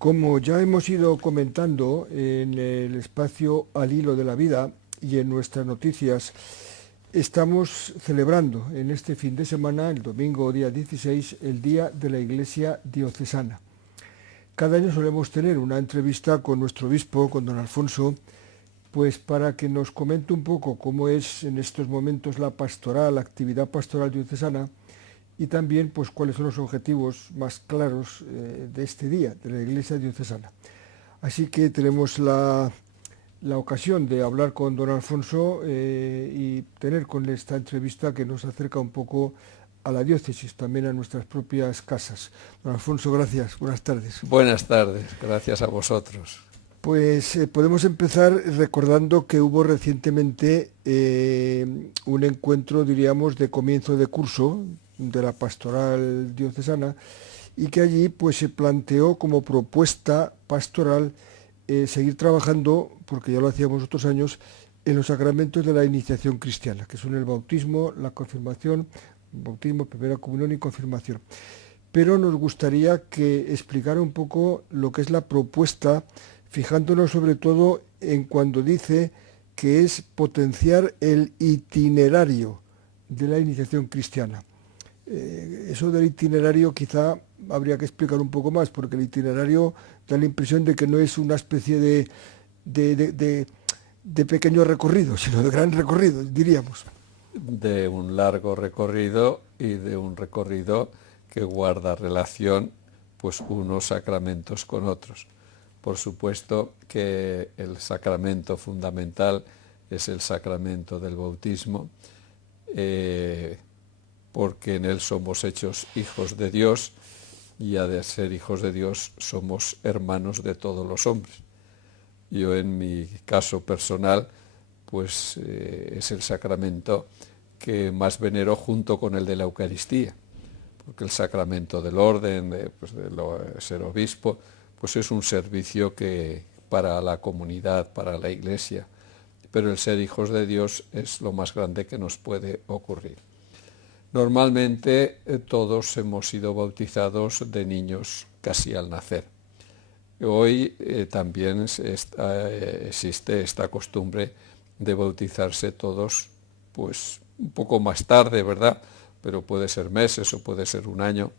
Como ya hemos ido comentando en el espacio Al Hilo de la Vida y en nuestras noticias, estamos celebrando en este fin de semana, el domingo día 16, el Día de la Iglesia Diocesana. Cada año solemos tener una entrevista con nuestro obispo, con don Alfonso, pues para que nos comente un poco cómo es en estos momentos la pastoral, la actividad pastoral diocesana, y también pues cuáles son los objetivos más claros de este día, de la Iglesia Diocesana. Así que tenemos la ocasión de hablar con don Alfonso y tener con esta entrevista que nos acerca un poco a la diócesis, también a nuestras propias casas. Don Alfonso, gracias, buenas tardes. Buenas tardes, gracias a vosotros. Pues podemos empezar recordando que hubo recientemente un encuentro, diríamos, de comienzo de curso de la pastoral diocesana, y que allí pues se planteó como propuesta pastoral seguir trabajando, porque ya lo hacíamos otros años, en los sacramentos de la iniciación cristiana, que son el bautismo, la confirmación, bautismo, primera comunión y confirmación. Pero nos gustaría que explicara un poco lo que es la propuesta, fijándonos sobre todo en cuando dice que es potenciar el itinerario de la iniciación cristiana. Eso del itinerario quizá habría que explicar un poco más, porque el itinerario da la impresión de que no es una especie de pequeño recorrido, sino de gran recorrido, diríamos. De un largo recorrido y de un recorrido que guarda relación pues unos sacramentos con otros. Por supuesto que el sacramento fundamental es el sacramento del bautismo, porque en él somos hechos hijos de Dios, y a de ser hijos de Dios somos hermanos de todos los hombres. Yo en mi caso personal, pues es el sacramento que más venero junto con el de la Eucaristía, porque el sacramento del orden, de ser obispo, pues es un servicio que para la comunidad, para la Iglesia, pero el ser hijos de Dios es lo más grande que nos puede ocurrir. Normalmente todos hemos sido bautizados de niños casi al nacer. Hoy también existe esta costumbre de bautizarse todos pues un poco más tarde, ¿verdad? Pero puede ser meses o puede ser un año.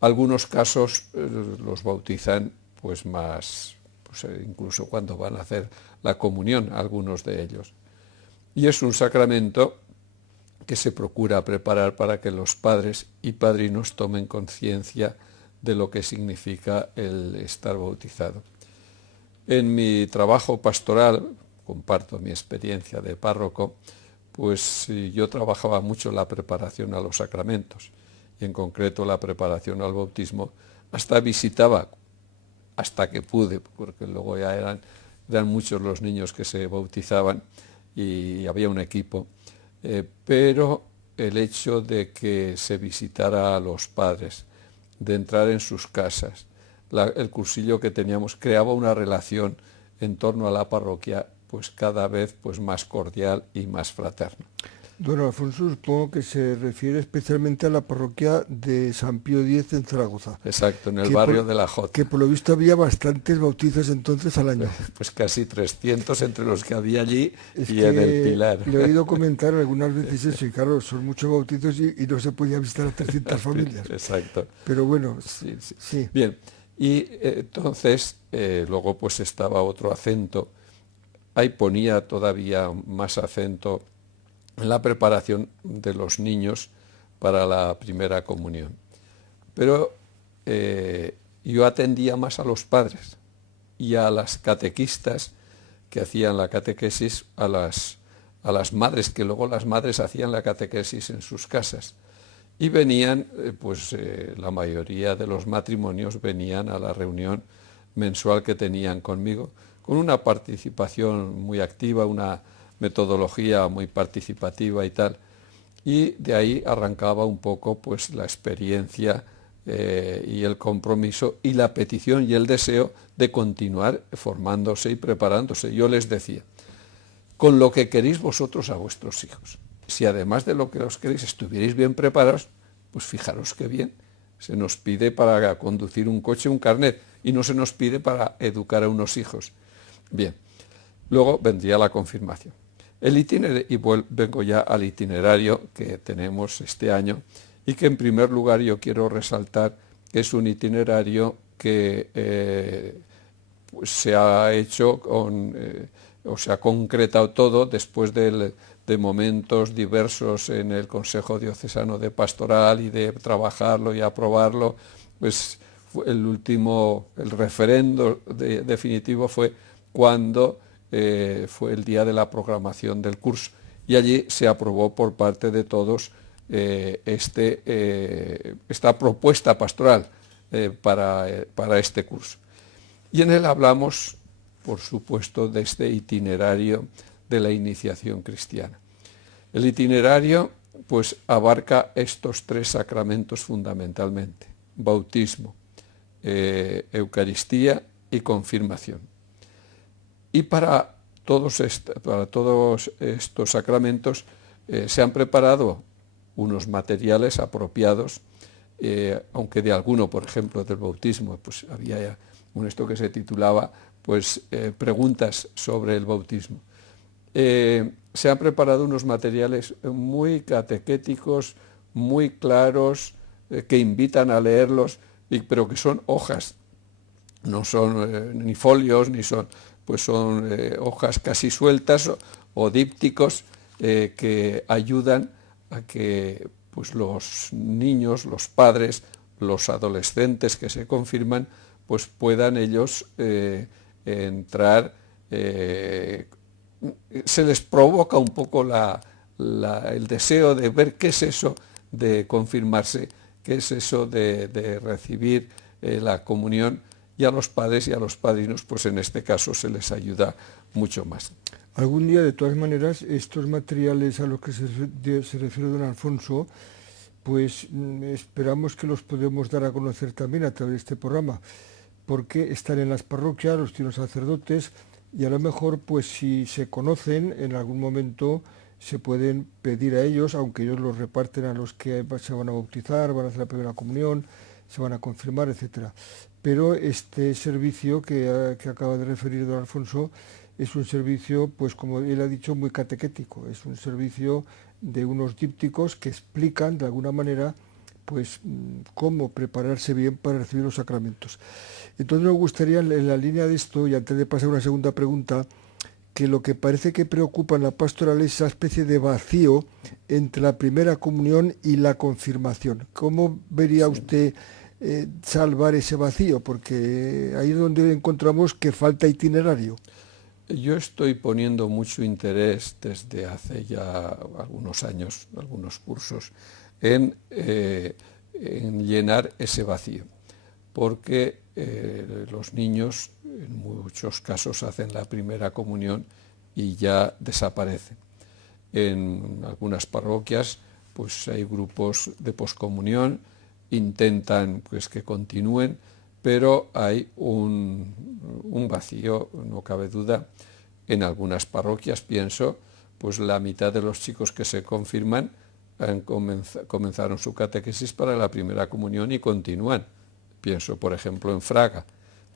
Algunos casos los bautizan pues más, pues incluso cuando van a hacer la comunión, algunos de ellos. Y es un sacramento que se procura preparar para que los padres y padrinos tomen conciencia de lo que significa el estar bautizado. En mi trabajo pastoral, comparto mi experiencia de párroco, pues yo trabajaba mucho la preparación a los sacramentos, y en concreto la preparación al bautismo. Hasta visitaba, hasta que pude, porque luego ya eran muchos los niños que se bautizaban y había un equipo, pero el hecho de que se visitara a los padres, de entrar en sus casas, el cursillo que teníamos creaba una relación en torno a la parroquia pues cada vez pues más cordial y más fraterna. Don Alfonso, supongo que se refiere especialmente a la parroquia de San Pío X en Zaragoza. Exacto, en el barrio de la Jota. Que por lo visto había bastantes bautizos entonces al año. Pues casi 300 entre los que había allí y en el Pilar. Le he oído comentar algunas veces eso, y claro, son muchos bautizos y no se podía visitar a 300 familias. Exacto. Pero bueno, sí. Bien, y entonces luego pues estaba otro acento. Ahí ponía todavía más acento en la preparación de los niños para la primera comunión. Pero yo atendía más a los padres y a las catequistas que hacían la catequesis, a las madres, que luego las madres hacían la catequesis en sus casas. Y venían, la mayoría de los matrimonios venían a la reunión mensual que tenían conmigo, con una participación muy activa, una metodología muy participativa y tal, y de ahí arrancaba un poco pues la experiencia y el compromiso y la petición y el deseo de continuar formándose y preparándose. Yo les decía, con lo que queréis vosotros a vuestros hijos, si además de lo que os queréis estuvierais bien preparados, pues fijaros qué bien, se nos pide para conducir un coche un carnet, y no se nos pide para educar a unos hijos. Bien, luego vendría la confirmación. Y vengo ya al itinerario que tenemos este año y que en primer lugar yo quiero resaltar que es un itinerario que pues se ha hecho o se ha concretado todo después de momentos diversos en el Consejo Diocesano de Pastoral y de trabajarlo y aprobarlo. Pues el referendo definitivo fue cuando fue el día de la programación del curso, y allí se aprobó por parte de todos esta propuesta pastoral para este curso. Y en él hablamos, por supuesto, de este itinerario de la iniciación cristiana. El itinerario pues abarca estos 3 sacramentos fundamentalmente: bautismo, Eucaristía y confirmación. Y para todos estos sacramentos se han preparado unos materiales apropiados, aunque de alguno, por ejemplo, del bautismo, pues había esto que se titulaba pues preguntas sobre el bautismo. Se han preparado unos materiales muy catequéticos, muy claros, que invitan a leerlos, pero que son hojas, no son ni folios, son hojas casi sueltas o dípticos que ayudan a que pues los niños, los padres, los adolescentes que se confirman, pues puedan ellos entrar, se les provoca un poco el deseo de ver qué es eso de confirmarse, qué es eso de recibir la comunión, y a los padres y a los padrinos, pues en este caso se les ayuda mucho más. Algún día, de todas maneras, estos materiales a los que se refiere don Alfonso, pues esperamos que los podemos dar a conocer también a través de este programa, porque están en las parroquias, los tienen los sacerdotes, y a lo mejor, pues si se conocen, en algún momento se pueden pedir a ellos, aunque ellos los reparten a los que se van a bautizar, van a hacer la primera comunión, se van a confirmar, etcétera. Pero este servicio que acaba de referir don Alfonso es un servicio, pues como él ha dicho, muy catequético. Es un servicio de unos dípticos que explican de alguna manera pues cómo prepararse bien para recibir los sacramentos. Entonces nos gustaría, en la línea de esto, y antes de pasar a una segunda pregunta, que lo que parece que preocupa en la pastoral es esa especie de vacío entre la primera comunión y la confirmación. ¿Cómo vería usted salvar ese vacío? Porque ahí es donde encontramos que falta itinerario. Yo estoy poniendo mucho interés desde hace ya algunos años, algunos cursos, en llenar ese vacío, porque los niños en muchos casos hacen la primera comunión y ya desaparecen. En algunas parroquias pues hay grupos de poscomunión, intentan pues que continúen, pero hay un vacío, no cabe duda. En algunas parroquias, pienso, pues la mitad de los chicos que se confirman comenzaron su catequesis para la primera comunión y continúan. Pienso, por ejemplo, en Fraga,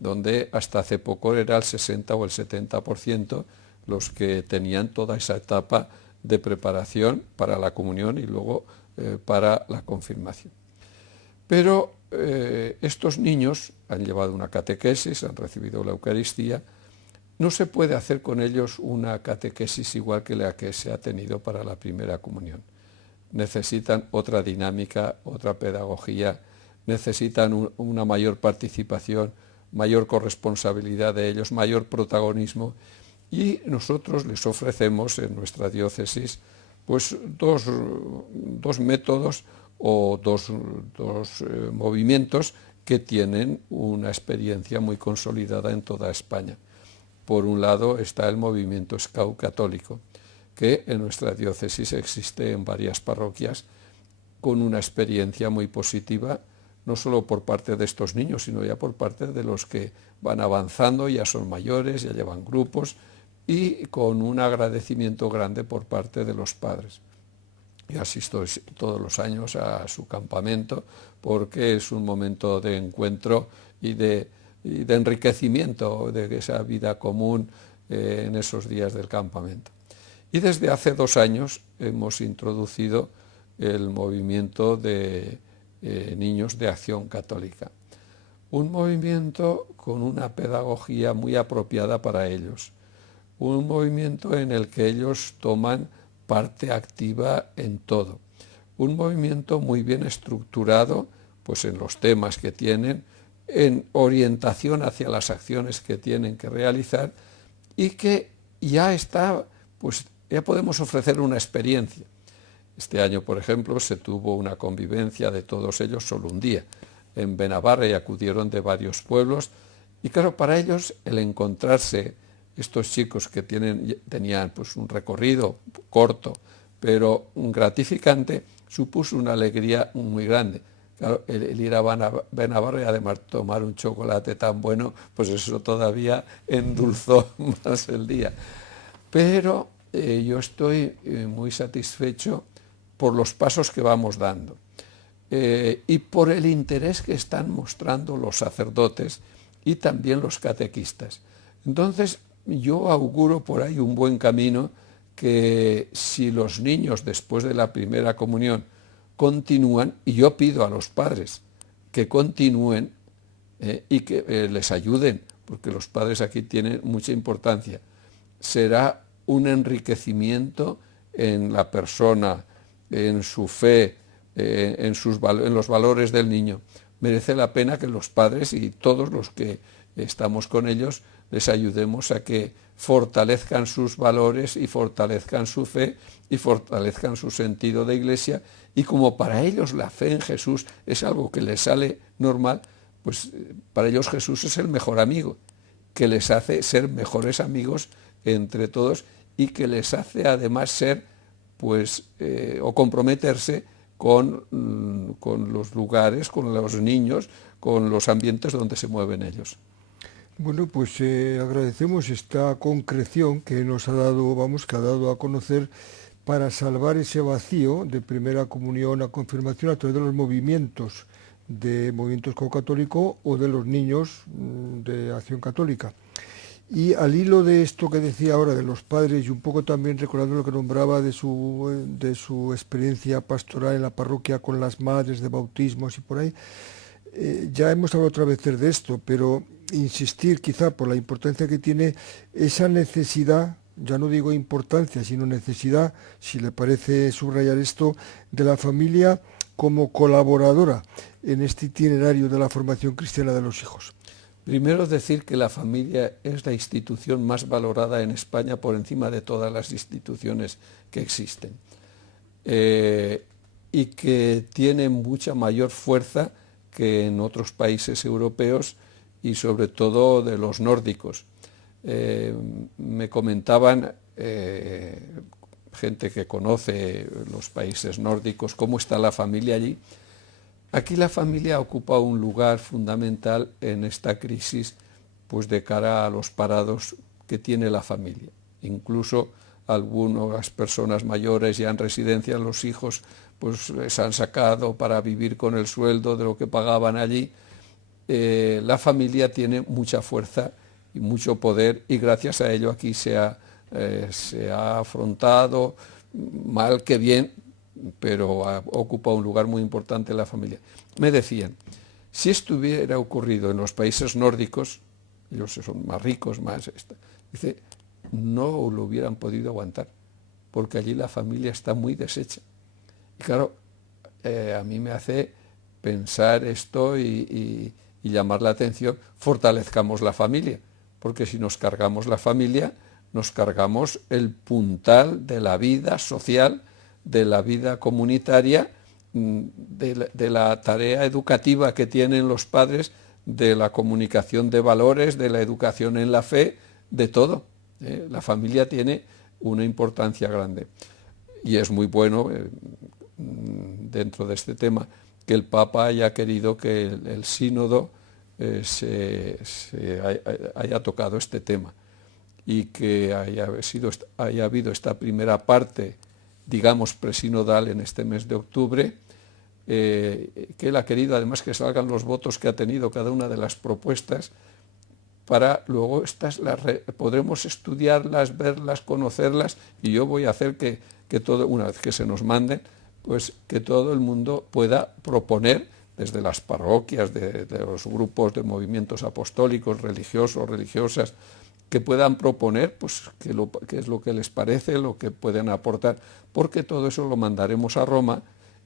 donde hasta hace poco era el 60 o el 70% los que tenían toda esa etapa de preparación para la comunión y luego para la confirmación. Pero estos niños han llevado una catequesis, han recibido la Eucaristía. No se puede hacer con ellos una catequesis igual que la que se ha tenido para la primera comunión. Necesitan otra dinámica, otra pedagogía, necesitan una mayor participación, mayor corresponsabilidad de ellos, mayor protagonismo, y nosotros les ofrecemos en nuestra diócesis pues dos métodos o dos movimientos que tienen una experiencia muy consolidada en toda España. Por un lado está el movimiento Scout católico, que en nuestra diócesis existe en varias parroquias, con una experiencia muy positiva, no solo por parte de estos niños, sino ya por parte de los que van avanzando, ya son mayores, ya llevan grupos, y con un agradecimiento grande por parte de los padres. Yo asisto todos los años a su campamento porque es un momento de encuentro y de y de enriquecimiento de esa vida común en esos días del campamento. Y desde hace 2 años hemos introducido el movimiento de Niños de Acción Católica. Un movimiento con una pedagogía muy apropiada para ellos. Un movimiento en el que ellos toman parte activa en todo. Un movimiento muy bien estructurado, pues en los temas que tienen, en orientación hacia las acciones que tienen que realizar, y que ya está, pues ya podemos ofrecer una experiencia. Este año, por ejemplo, se tuvo una convivencia de todos ellos solo un día en Benabarre, y acudieron de varios pueblos, y claro, para ellos el encontrarse estos chicos que tenían pues un recorrido corto pero gratificante, supuso una alegría muy grande. Claro, el ir a Benabarre y además tomar un chocolate tan bueno, pues eso todavía endulzó más el día. Pero yo estoy muy satisfecho por los pasos que vamos dando y por el interés que están mostrando los sacerdotes y también los catequistas. Entonces, yo auguro por ahí un buen camino, que si los niños después de la primera comunión continúan, y yo pido a los padres que continúen y que les ayuden, porque los padres aquí tienen mucha importancia, será un enriquecimiento en la persona, en su fe, en los valores del niño. Merece la pena que los padres y todos los que estamos con ellos les ayudemos a que fortalezcan sus valores y fortalezcan su fe y fortalezcan su sentido de iglesia, y como para ellos la fe en Jesús es algo que les sale normal, pues para ellos Jesús es el mejor amigo, que les hace ser mejores amigos entre todos y que les hace además ser pues o comprometerse con los lugares, con los niños, con los ambientes donde se mueven ellos. Bueno, pues agradecemos esta concreción que nos ha dado, que ha dado a conocer para salvar ese vacío de primera comunión a confirmación a través de los movimientos como católico o de los niños de Acción Católica. Y al hilo de esto que decía ahora de los padres, y un poco también recordando lo que nombraba de su experiencia pastoral en la parroquia con las madres de bautismos y por ahí, ya hemos hablado otra vez de esto, pero insistir quizá por la importancia que tiene esa necesidad, ya no digo importancia, sino necesidad, si le parece subrayar esto, de la familia como colaboradora en este itinerario de la formación cristiana de los hijos. Primero decir que la familia es la institución más valorada en España por encima de todas las instituciones que existen, y que tiene mucha mayor fuerza que en otros países europeos y sobre todo de los nórdicos. Me comentaban gente que conoce los países nórdicos cómo está la familia allí. Aquí la familia ocupa un lugar fundamental en esta crisis, pues de cara a los parados que tiene la familia. Incluso algunas personas mayores ya en residencia, los hijos pues les han sacado para vivir con el sueldo de lo que pagaban allí. La familia tiene mucha fuerza y mucho poder, y gracias a ello aquí se ha afrontado, mal que bien, pero ocupa un lugar muy importante en la familia. Me decían, si esto hubiera ocurrido en los países nórdicos, ellos son más ricos, dice, no lo hubieran podido aguantar, porque allí la familia está muy deshecha. Y claro, a mí me hace pensar esto y llamar la atención, fortalezcamos la familia, porque si nos cargamos la familia, nos cargamos el puntal de la vida social, de la vida comunitaria, de la tarea educativa que tienen los padres, de la comunicación de valores, de la educación en la fe, de todo. La familia tiene una importancia grande. Y es muy bueno, dentro de este tema, que el Papa haya querido que el sínodo haya tocado este tema y que haya habido esta primera parte, digamos, presinodal en este mes de octubre, que él ha querido además que salgan los votos que ha tenido cada una de las propuestas, para luego podremos estudiarlas, verlas, conocerlas, y yo voy a hacer que todo, una vez que se nos manden, pues que todo el mundo pueda proponer, desde las parroquias, de los grupos de movimientos apostólicos, religiosos, religiosas, que puedan proponer pues qué es lo que les parece, lo que pueden aportar, porque todo eso lo mandaremos a Roma,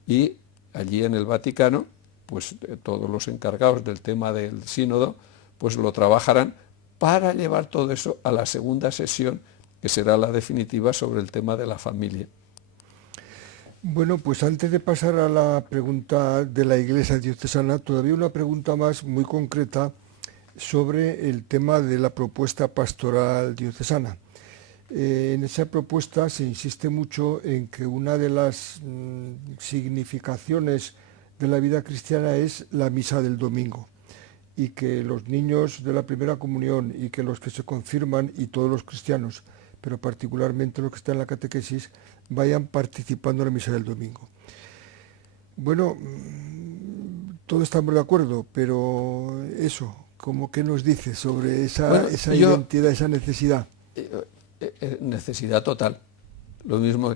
y allí en el Vaticano, pues todos los encargados del tema del sínodo, pues lo trabajarán para llevar todo eso a la segunda sesión, que será la definitiva sobre el tema de la familia. Bueno, pues antes de pasar a la pregunta de la Iglesia diocesana, todavía una pregunta más muy concreta sobre el tema de la propuesta pastoral diocesana. En esa propuesta se insiste mucho en que una de las significaciones de la vida cristiana es la misa del domingo, y que los niños de la primera comunión y que los que se confirman y todos los cristianos, pero particularmente los que están en la catequesis, vayan participando en la misa del domingo. Bueno, todos estamos de acuerdo, pero eso, ¿qué nos dice sobre esa identidad, esa necesidad? Necesidad total. Lo mismo,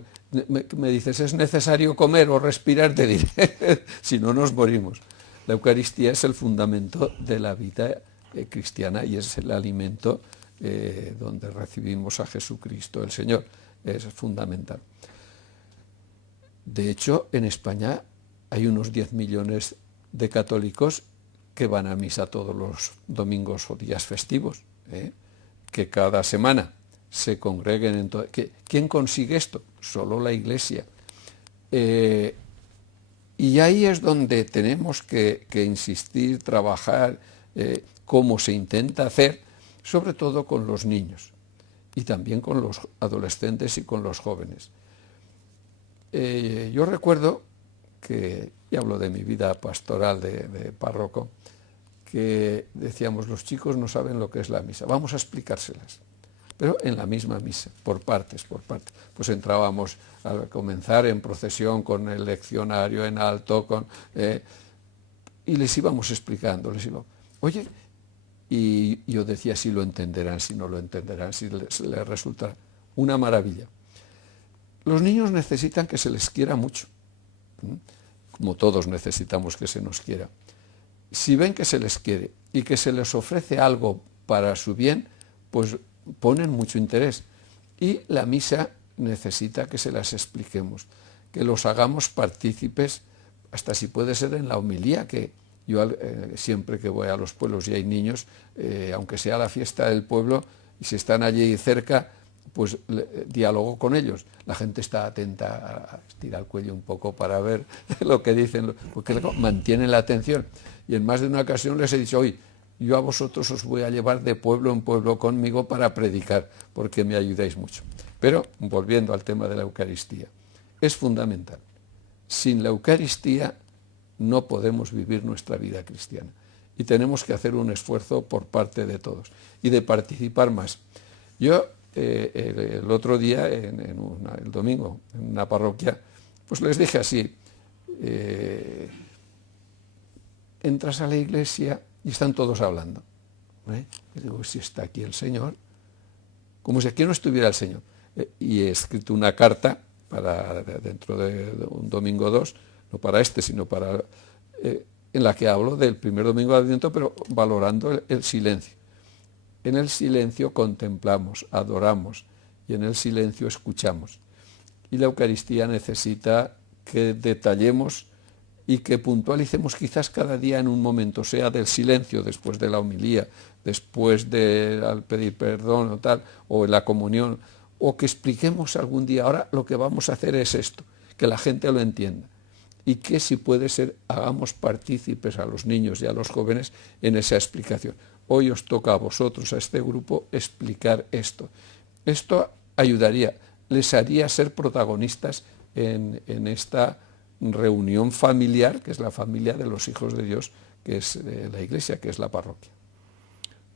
me dices, ¿es necesario comer o respirar? Te diré, si no nos morimos. La Eucaristía es el fundamento de la vida cristiana, y es el alimento donde recibimos a Jesucristo el Señor. Es fundamental. De hecho, en España hay unos 10 millones de católicos que van a misa todos los domingos o días festivos, que cada semana se congreguen en todo. ¿Quién consigue esto? Solo la Iglesia. Y ahí es donde tenemos que insistir, trabajar, como se intenta hacer, sobre todo con los niños y también con los adolescentes y con los jóvenes. Yo recuerdo que, y hablo de mi vida pastoral de párroco, que decíamos, los chicos no saben lo que es la misa, vamos a explicárselas, pero en la misma misa, por partes. Pues entrábamos a comenzar en procesión con el leccionario en alto, y les íbamos explicando, oye, y yo decía si lo entenderán, si no lo entenderán, si les resulta una maravilla. Los niños necesitan que se les quiera mucho, como todos necesitamos que se nos quiera. Si ven que se les quiere y que se les ofrece algo para su bien, pues ponen mucho interés. Y la misa necesita que se las expliquemos, que los hagamos partícipes, hasta si puede ser en la homilía, que yo siempre que voy a los pueblos y hay niños, aunque sea la fiesta del pueblo, y si están allí cerca, pues diálogo con ellos. La gente está atenta a estirar el cuello un poco para ver lo que dicen, porque mantienen la atención. Y en más de una ocasión les he dicho, oye, yo a vosotros os voy a llevar de pueblo en pueblo conmigo para predicar, porque me ayudáis mucho. Pero, volviendo al tema de la Eucaristía, es fundamental. Sin la Eucaristía no podemos vivir nuestra vida cristiana. Y tenemos que hacer un esfuerzo por parte de todos y de participar más. Yo, el otro día, el domingo, en una parroquia, pues les dije así, entras a la iglesia y están todos hablando. Y digo, si está aquí el Señor, como si aquí no estuviera el Señor. Y he escrito una carta para dentro de un domingo 2, no para sino para en la que hablo del primer domingo de Adviento, pero valorando el silencio. En el silencio contemplamos, adoramos, y en el silencio escuchamos. Y la Eucaristía necesita que detallemos y que puntualicemos quizás cada día en un momento, sea del silencio, después de la homilía, después de al pedir perdón o tal, o en la comunión, o que expliquemos algún día, ahora lo que vamos a hacer es esto, que la gente lo entienda, y que si puede ser, hagamos partícipes a los niños y a los jóvenes en esa explicación. Hoy os toca a vosotros, a este grupo, explicar esto. Esto ayudaría, les haría ser protagonistas en esta reunión familiar, que es la familia de los hijos de Dios, que es la Iglesia, que es la parroquia.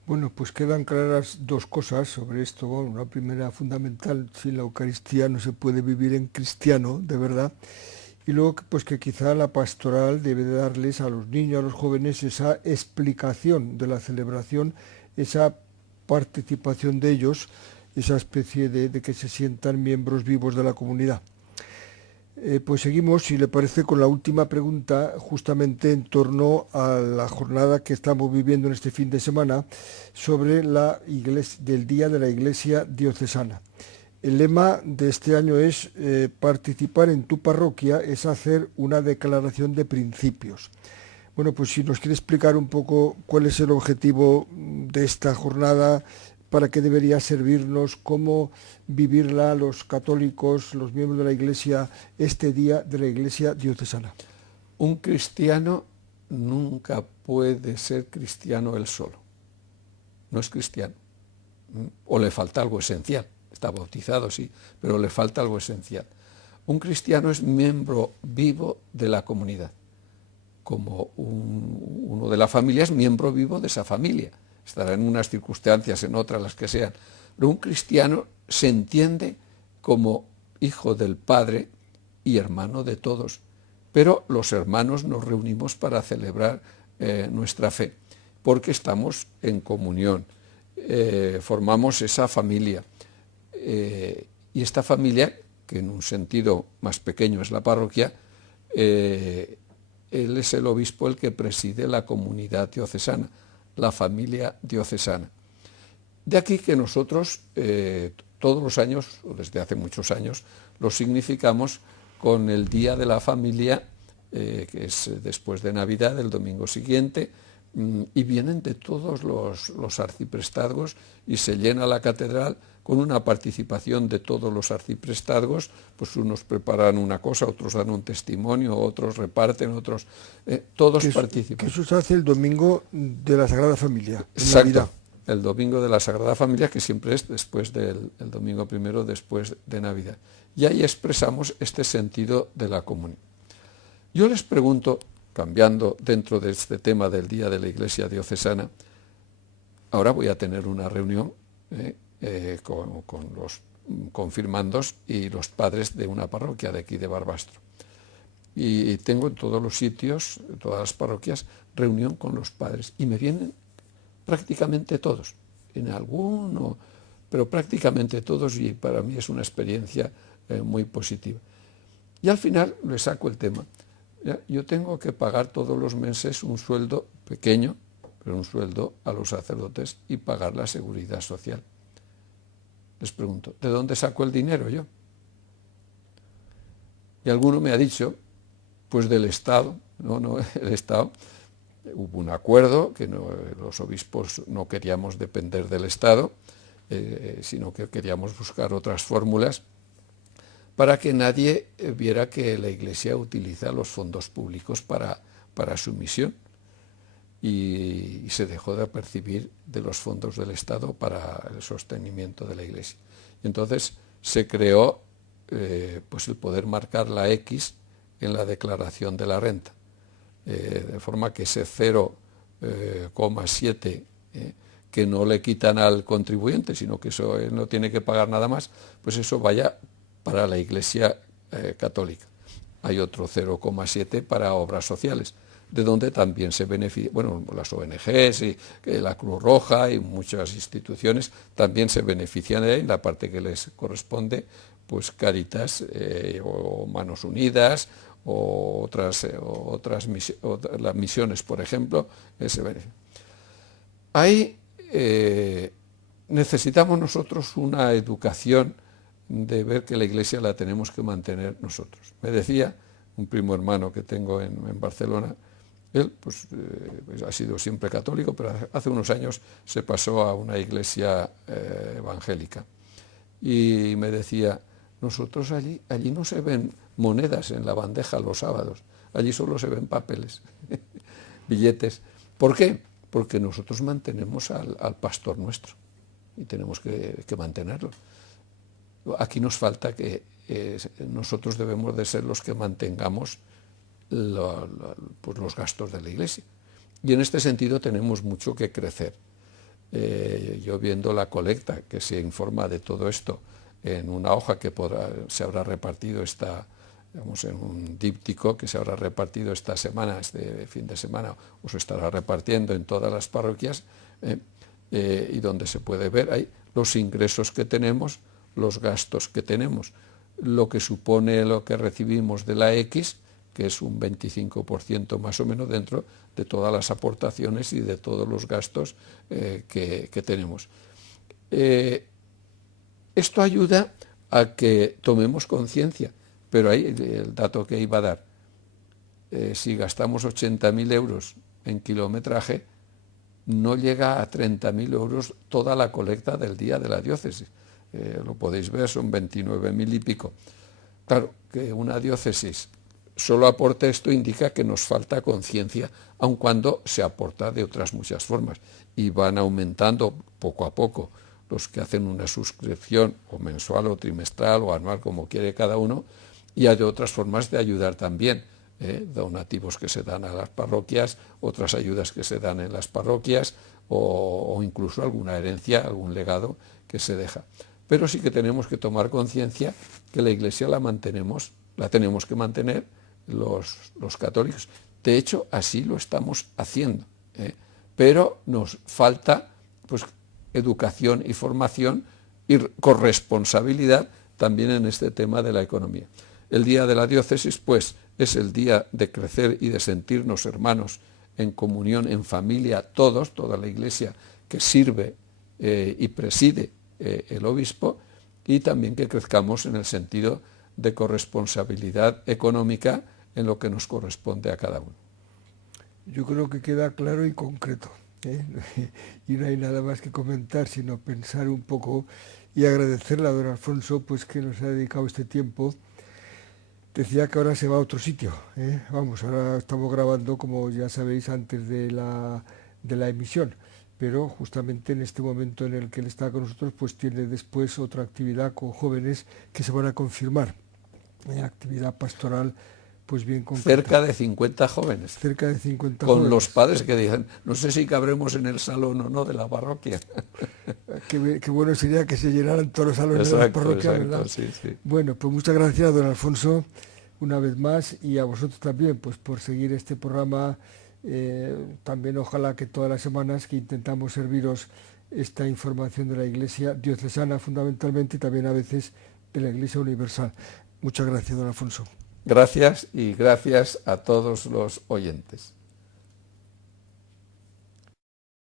Bueno, pues quedan claras dos cosas sobre esto. Bueno, la primera fundamental, sin la Eucaristía no se puede vivir en cristiano, de verdad. Y y luego pues que quizá la pastoral debe de darles a los niños, a los jóvenes, esa explicación de la celebración, esa participación de ellos, esa especie de que se sientan miembros vivos de la comunidad. Pues seguimos, si le parece, con la última pregunta, justamente en torno a la jornada que estamos viviendo en este fin de semana sobre la iglesia, del Día de la Iglesia Diocesana. El lema de este año es participar en tu parroquia es hacer una declaración de principios. Bueno, pues si nos quiere explicar un poco cuál es el objetivo de esta jornada, para qué debería servirnos, cómo vivirla los católicos, los miembros de la Iglesia, este día de la Iglesia Diocesana. Un cristiano nunca puede ser cristiano él solo. No es cristiano. O le falta algo esencial. Está bautizado, sí, pero le falta algo esencial. Un cristiano es miembro vivo de la comunidad. Como uno de la familia es miembro vivo de esa familia. Estará en unas circunstancias, en otras, las que sean. Pero un cristiano se entiende como hijo del Padre y hermano de todos. Pero los hermanos nos reunimos para celebrar nuestra fe, porque estamos en comunión, formamos esa familia. Y esta familia, que en un sentido más pequeño es la parroquia, él es el obispo el que preside la comunidad diocesana, la familia diocesana. De aquí que nosotros todos los años, o desde hace muchos años, lo significamos con el Día de la Familia, que es después de Navidad, el domingo siguiente, y vienen de todos los arciprestazgos y se llena la catedral con una participación de todos los arciprestazgos, pues unos preparan una cosa, otros dan un testimonio, otros reparten, otros, todos participan. Eso se hace el domingo de la Sagrada Familia, en Exacto, Navidad. el domingo de la Sagrada Familia, que siempre es después del el domingo primero, después de Navidad. Y ahí expresamos este sentido de la comunión. Yo les pregunto, cambiando dentro de este tema del Día de la Iglesia Diocesana, ahora voy a tener una reunión con los confirmandos y los padres de una parroquia de aquí de Barbastro. Y tengo en todos los sitios, en todas las parroquias, reunión con los padres. Y me vienen prácticamente todos, en alguno, pero prácticamente todos, y para mí es una experiencia muy positiva. Y al final le saco el tema. Yo tengo que pagar todos los meses un sueldo pequeño, pero un sueldo a los sacerdotes y pagar la seguridad social. Les pregunto, ¿de dónde saco el dinero yo? Y alguno me ha dicho, pues del Estado. No, el Estado. Hubo un acuerdo que los obispos no queríamos depender del Estado, sino que queríamos buscar otras fórmulas para que nadie viera que la Iglesia utiliza los fondos públicos para su misión. Y se dejó de percibir de los fondos del Estado para el sostenimiento de la Iglesia. Y entonces se creó pues el poder marcar la X en la declaración de la renta, de forma que ese 0,7 que no le quitan al contribuyente, sino que eso no tiene que pagar nada más, pues eso vaya para la Iglesia católica. Hay otro 0,7 para obras sociales, de donde también se benefician, bueno, las ONGs y la Cruz Roja y muchas instituciones también se benefician de ahí, en la parte que les corresponde, pues Cáritas o Manos Unidas o otras las misiones, por ejemplo, se benefician. Ahí necesitamos nosotros una educación de ver que la Iglesia la tenemos que mantener nosotros. Me decía un primo hermano que tengo en Barcelona, él pues ha sido siempre católico, pero hace unos años se pasó a una iglesia evangélica. Y me decía, nosotros allí no se ven monedas en la bandeja los sábados, allí solo se ven papeles, billetes. ¿Por qué? Porque nosotros mantenemos al pastor nuestro y tenemos que mantenerlo. Aquí nos falta que nosotros debemos de ser los que mantengamos pues los gastos de la Iglesia. Y en este sentido tenemos mucho que crecer. Yo viendo la colecta que se informa de todo esto en una hoja que se habrá repartido esta digamos, en un díptico que se habrá repartido esta semana, este fin de semana, o se estará repartiendo en todas las parroquias, y donde se puede ver ahí los ingresos que tenemos, los gastos que tenemos, lo que supone lo que recibimos de la X, que es un 25% más o menos dentro de todas las aportaciones y de todos los gastos que tenemos. Esto ayuda a que tomemos conciencia, pero ahí el dato que iba a dar, si gastamos 80.000 euros en kilometraje, no llega a 30.000 euros toda la colecta del día de la diócesis. Lo podéis ver, son 29.000 y pico. Claro, que una diócesis solo aporte esto indica que nos falta conciencia, aun cuando se aporta de otras muchas formas. Y van aumentando poco a poco los que hacen una suscripción, o mensual, o trimestral, o anual, como quiere cada uno, y hay otras formas de ayudar también. Donativos que se dan a las parroquias, otras ayudas que se dan en las parroquias, o incluso alguna herencia, algún legado que se deja. Pero sí que tenemos que tomar conciencia que la Iglesia la tenemos que mantener los católicos. De hecho, así lo estamos haciendo, pero nos falta pues educación y formación y corresponsabilidad también en este tema de la economía. El día de la diócesis, pues, es el día de crecer y de sentirnos hermanos en comunión, en familia, toda la Iglesia que sirve y preside el obispo, y también que crezcamos en el sentido de corresponsabilidad económica en lo que nos corresponde a cada uno. Yo creo que queda claro y concreto, y no hay nada más que comentar, sino pensar un poco y agradecerle a don Alfonso pues que nos ha dedicado este tiempo. Decía que ahora se va a otro sitio, Vamos, ahora estamos grabando, como ya sabéis, antes de la emisión, pero justamente en este momento en el que él está con nosotros, pues tiene después otra actividad con jóvenes que se van a confirmar, actividad pastoral pues bien concreta. Cerca de 50 jóvenes. Cerca de 50 con jóvenes. Los padres que dicen, no sé si cabremos en el salón o no de la parroquia. Qué bueno sería que se llenaran todos los salones de la parroquia, ¿verdad? Sí, sí. Bueno, pues muchas gracias, don Alfonso, una vez más, y a vosotros también, pues por seguir este programa. También ojalá que todas las semanas que intentamos serviros esta información de la Iglesia diocesana fundamentalmente, y también a veces de la Iglesia universal. Muchas gracias, don Alfonso. Gracias, y gracias a todos los oyentes.